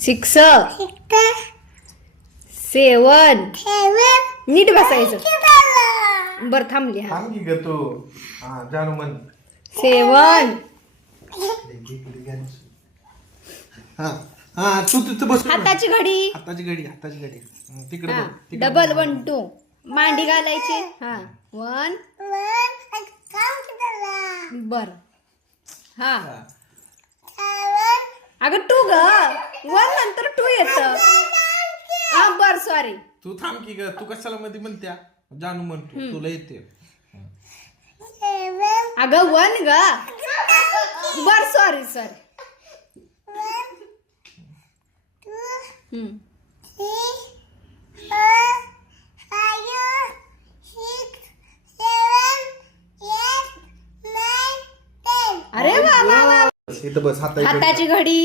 6 7 नीट बसायचं. बर थांबली. हा थांब की ग तू. हा जानू म्हण. 7 हा हा तू तिथं बस. हाताची घडी. हाताची घडी तिकडे हा बघ. डबल 1 2 मांडी घालायची. हा 1 बर. हा अगं 2 ग 1 नंतर 2 येत. हा बर सॉरी. तू थांब की ग. तू कशाला मध्ये म्हणत्या जानू म्हण तू. तुला येते. अगं 1 ग. बर सॉरी. अरे वा वा वा. इथं बस. हाताची घडी.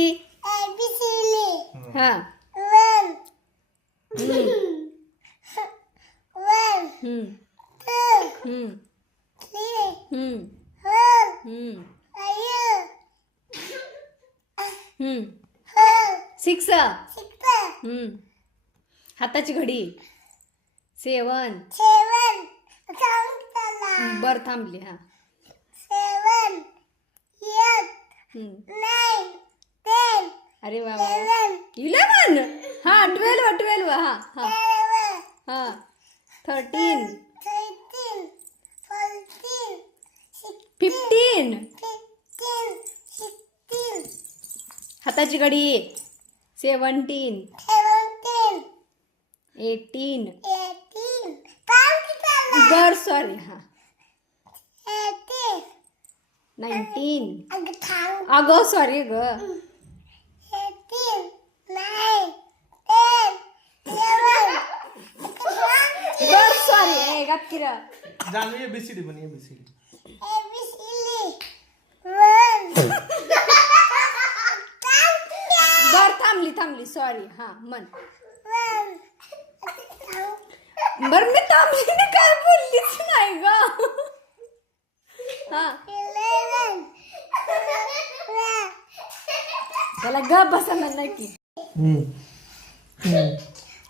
हा सिक्स. हाताची घडी. 7 बर थांबली. हा 10 अरे वा वा 11. हा 12 हा हा हा 13 15 हाताची घडी. 17 18 बर सॉरी. हा 19 अगं सॉरी ग. बर सॉरी. गप्किरा जानू एबीसीडी म्हण. एबीसीडी बर थांबली सॉरी. हा मन बर मी थांबली ना काय बोललीच नाही ग. हा त्याला ग बसा म्हणलं की.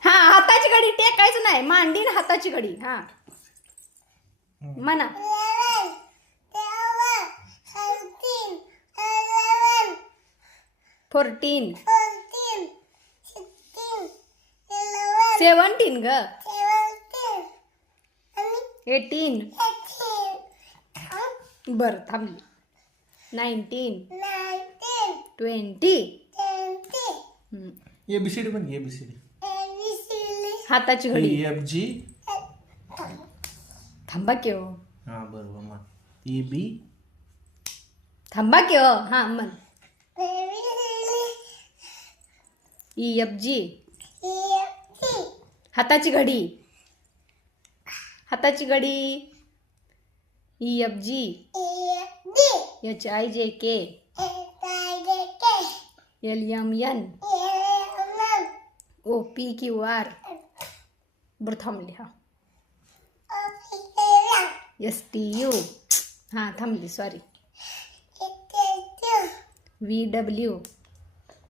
हा हाताची घडी टेकायचं नाही. मांडी न हाताची घडी. हा म्हणा 14 17 ग. 18 बर थांबली. 19 20 एबीसीडी म्हण. एबीसीडी हाताची घडी. EFG. थांबा की हो. हा बरोबर म्हण. EB थांबा की हो. हा म्हण EFG हाताची घडी. EFG HIJK LMN OPQR बरं थांबली. हा STU हा थांबली सॉरी. VW